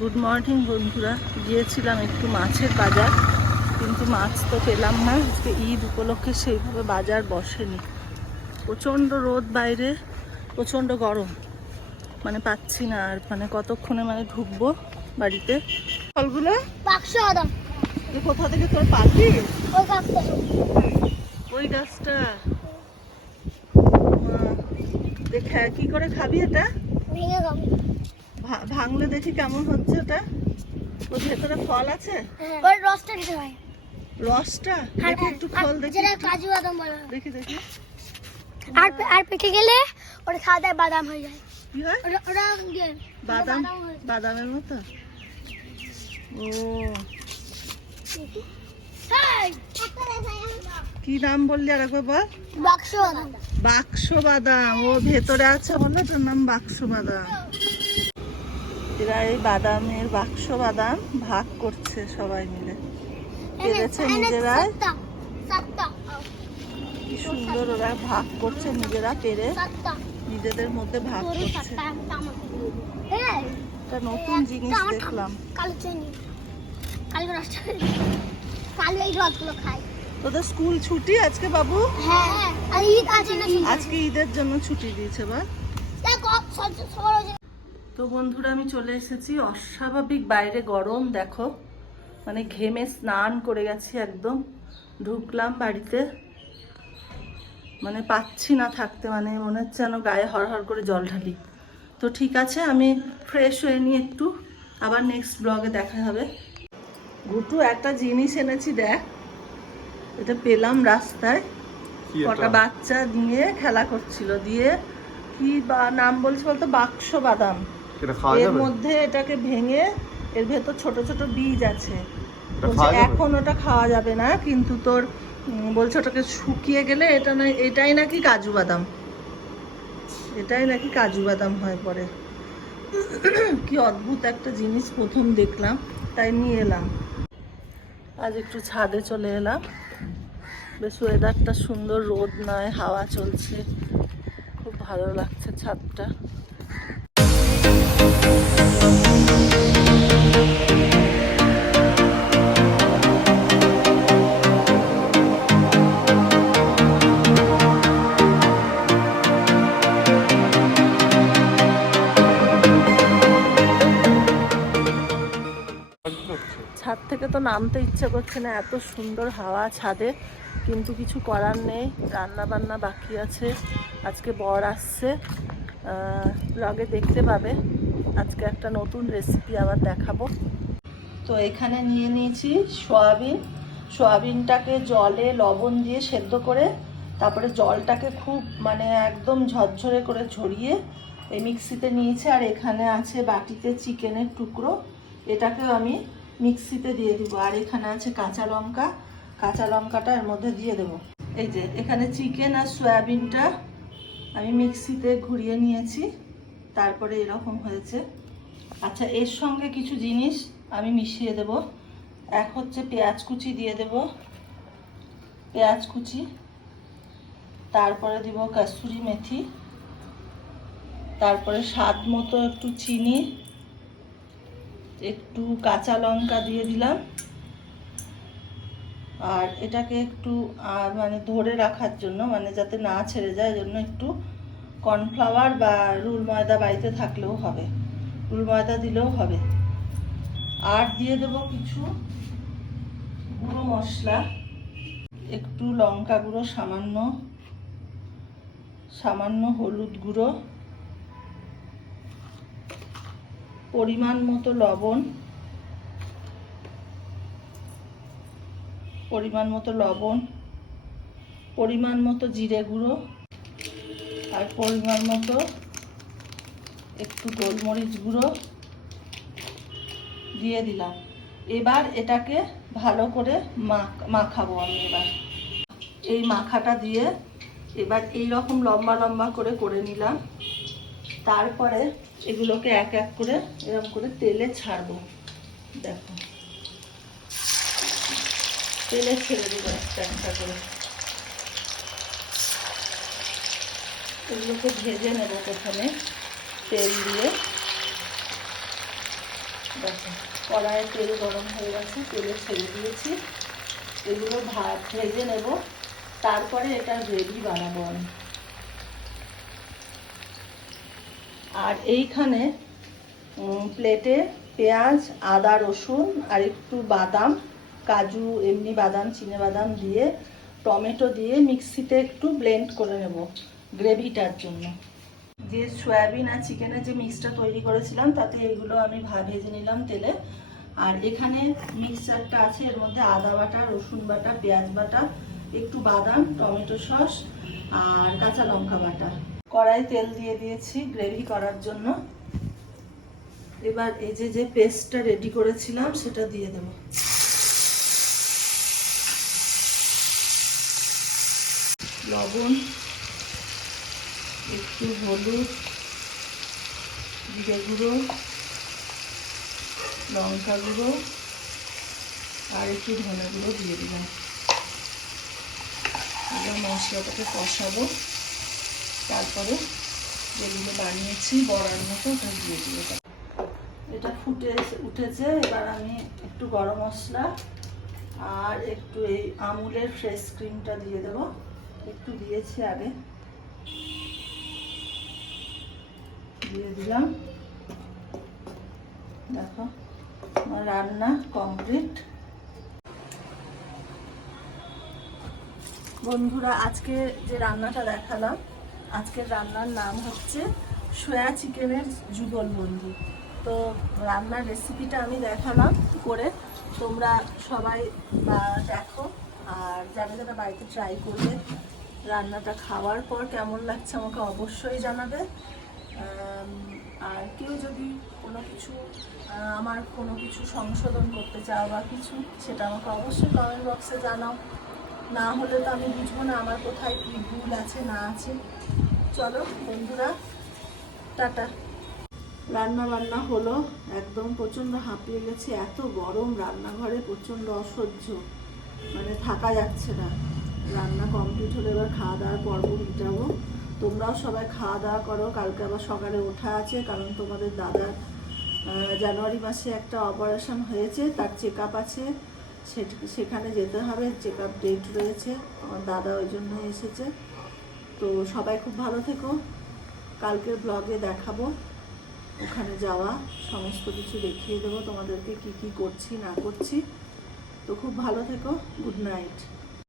Good morning বন্ধুরা, গিয়েছিলাম একটু মাছের বাজার, কিন্তু মাছ তো পেলাম না। আজকে ঈদ উপলক্ষে সেইভাবে বাজার বসেনি। প্রচণ্ড রোদ বাইরে, প্রচণ্ড গরম, মানে পাচ্ছি না আর, মানে কতক্ষণে মানে ঢুকবো বাড়িতে। ফলগুলো কোথা থেকে তোর পাখি? ওই গাছটা দেখে কি করে খাবি এটা? ভাঙলে দেখি কেমন হচ্ছে ওটা। ওর ভেতরে ফল আছে, রসটা দেখি একটু খোল, দেখি কাজু বাদাম বলা হয়। দেখি দেখি। আর পেকে গেলে ওটা খাওয়া দাওয়া বাদাম হয়ে যায়। কি হয়? ওটা বাদাম, বাদামের মতো। ও, কি নাম বললি আর একবার বল? বাক্স বাদাম। বাক্স বাদাম, ও ভেতরে আছে বলে তোর নাম বাক্স বাদাম। এরা এই বাদামের বাক্স বাদাম ভাগ করছে সবাই মিলে, পেরেছে নিজেরাই। কি সুন্দর ওরা ভাগ করছে, নিজেরা পেরে নিজেদের মধ্যে ভাগ করছে। একটা নতুন জিনিস দেখলাম। তোদের স্কুল ছুটি আজকে বাবু? আজকে ঈদের জন্য ছুটি দিয়েছে বা। তো বন্ধুরা, আমি চলে এসেছি। অস্বাভাবিক বাইরে গরম দেখো, মানে ঘেমে স্নান করে গেছি একদম। ঢুকলাম বাড়িতে, মানে পাচ্ছি না থাকতে, মানে মনে হচ্ছে যেন গায়ে হরহর করে জল ঢালি। তো ঠিক আছে, আমি ফ্রেশ হয়ে নিয়ে একটু আবার নেক্সট ব্লগে দেখা হবে। ঘুটু একটা জিনিস এনেছি, দেখ। এটা পেলাম রাস্তায়, কটা বাচ্চা নিয়ে খেলা করছিল, দিয়ে কি নাম বলছে বলতো? বাক্স বাদাম। এর মধ্যে এটাকে ভেঙে এর ভেতর ছোট ছোট বীজ আছে। এখন ওটা খাওয়া যাবে না, কিন্তু তোর বলছে ওটাকে শুকিয়ে গেলে এটা না, এটাই নাকি কাজু বাদাম, এটাই নাকি কাজু বাদাম হয় পরে। কি অদ্ভুত একটা জিনিস প্রথম দেখলাম, তাই নিয়ে এলাম। আজ একটু ছাদে চলে এলাম, বেশ ওয়েদারটা সুন্দর, রোদ নয়, হাওয়া চলছে, খুব ভালো লাগছে ছাদটা। ছাদ থেকে তো নামতে ইচ্ছে করছে না, এত সুন্দর হাওয়া ছাদে, কিন্তু কিছু করার নেই। রান্না বান্না বাকি আছে, আজকে বর আসছে, ব্লগে দেখতে পাবে। আজকে একটা নতুন রেসিপি আবার দেখাবো। তো এখানে নিয়ে নিয়েছি সয়াবিন। সয়াবিনটাকে জলে লবণ দিয়ে সেদ্ধ করে, তারপরে জলটাকে খুব মানে একদম ঝরঝরে করে ঝরিয়ে এই মিক্সিতে নিয়েছি। আর এখানে আছে বাটিতে চিকেনের টুকরো, এটাকেও আমি মিক্সিতে দিয়ে দিব। আর এখানে আছে কাঁচা লঙ্কা, কাঁচা লঙ্কাটা এর মধ্যে দিয়ে দেবো। এই যে এখানে চিকেন আর সয়াবিনটা আমি মিক্সিতে ঘুরিয়ে নিয়েছি, তারপরে এরকম হয়েছে। আচ্ছা, এর সঙ্গে কিছু জিনিস আমি মিশিয়ে দেব। এক হচ্ছে পেঁয়াজ কুচি দিয়ে দেব, পেঁয়াজ কুচি, তারপরে দিব কসুরি মেথি, তারপরে স্বাদ মতো একটু চিনি, একটু কাঁচা লঙ্কা দিয়ে দিলাম। আর এটাকে একটু মানে ধরে রাখার জন্য, মানে যাতে না ছেড়ে যায়, জন্য একটু কর্নফ্লাওয়ার বা রুল ময়দা বাড়িতে থাকলেও হবে, রুল ময়দা দিলেও হবে। আর দিয়ে দেবো কিছু গুঁড়ো মশলা, একটু লঙ্কা গুঁড়ো, সামান্য সামান্য হলুদ গুঁড়ো, পরিমাণ মতো লবণ, পরিমাণ মতো লবণ, পরিমাণ মতো জিরে গুঁড়ো, আর পরিমাণ মতো একটু গোলমরিচ গুঁড়ো দিয়ে দিলাম। এবার এটাকে ভালো করে মাখাবো আমি। এবার এই মাখাটা দিয়ে এবার এই রকম লম্বা লম্বা করে নিলাম। তারপরে এগুলোকে এক এক করে এরকম করে তেলে ছাড়বো। দেখো, তেলে ছেড়ে দেবো একটা একটা করে। এগুলোকে ভেজে নেবো প্রথমে তেল দিয়ে। দেখো কড়াইয়ে তেল গরম হয়ে গেছে, তেলে ছেড়ে দিয়েছি। এগুলো ভেজে নেব, তারপরে এটা গ্রেভি বানাবো আমি। আর এইখানে প্লেটে পেঁয়াজ, আদা, রসুন আর একটু বাদাম, কাজু, এমনি বাদাম, চিনে বাদাম দিয়ে টমেটো দিয়ে মিক্সিতে একটু ব্লেন্ড করে নেব গ্রেভিটার জন্য। যে সয়াবিন আর চিকেনের যে মিক্সটা তৈরি করেছিলাম তাতে এগুলো আমি ভেজে নিলাম তেলে। আর এখানে মিক্সচারটা আছে, এর মধ্যে আদা বাটা, রসুন বাটা, পেঁয়াজ বাটা, একটু বাদাম, টমেটো সস আর কাঁচা লঙ্কা বাটা। কড়াই তেল দিয়ে দিয়েছি গ্রেভি করার জন্য। এবার এই যে পেস্টটা রেডি করেছিলাম সেটা দিয়ে দেব। লবণ, একটু হলুদ, জিরে গুঁড়ো, লঙ্কা গুঁড়ো আর একটু ধনে গুঁড়ো দিয়ে দিলাম। এবার মশলাটাকে কষাবো, তারপরে যেগুলো বানিয়েছি বড়ার মতো ওটা দিয়ে দিয়ে দেবো। এটা উঠেছে। এবার আমি একটু গরম মশলা আর একটু এই আমুলের ফ্রেশ ক্রিমটা দিয়ে দেবো। একটু দিয়েছি আগে, দিয়ে দিলাম। দেখো আমার রান্না কমপ্লিট। বন্ধুরা, আজকে যে রান্নাটা দেখালাম, আজকের রান্নার নাম হচ্ছে সয়া চিকেনের যুগল বন্ধু। তো রান্নার রেসিপিটা আমি দেখালাম করে, তোমরা সবাই দেখো। আর যারা যারা বাড়িতে ট্রাই করবে, রান্নাটা খাওয়ার পর কেমন লাগছে আমাকে অবশ্যই জানাবে। আর কেউ যদি কোনো কিছু আমার কোনো কিছু সংশোধন করতে চাও বা কিছু, সেটা আমাকে অবশ্যই কমেন্ট বক্সে জানাও। না হলে তো আমি বুঝবো না আমার কোথায় কী ভুল আছে না আছে। চলো বন্ধুরা, টাটা। রান্না বান্না হলো, একদম প্রচণ্ড হাঁপিয়ে গেছি, এত গরম রান্নাঘরে, প্রচণ্ড অসহ্য, মানে থাকা যাচ্ছে না। রান্না কমপ্লিট হলে এবার খাওয়া দাওয়ার পর্ব মিটাবো। তোমরাও সবাই খাওয়া দাওয়া করো, কালকে আবার সকালে ওঠা আছে, কারণ তোমাদের দাদার জানুয়ারি মাসে একটা অপারেশন হয়েছে, তার চেক আপ আছে, সেখানে যেতে হবে, চেক আপ ডেট রয়েছে। আমার দাদা ওই জন্য এসেছে। তো সবাই খুব ভালো থেকো, কালকের ব্লগে দেখাবো ওখানে যাওয়া, সমস্ত কিছু দেখিয়ে দেবো তোমাদেরকে, কি কি করছি না করছি। তো খুব ভালো থেকো, গুড নাইট।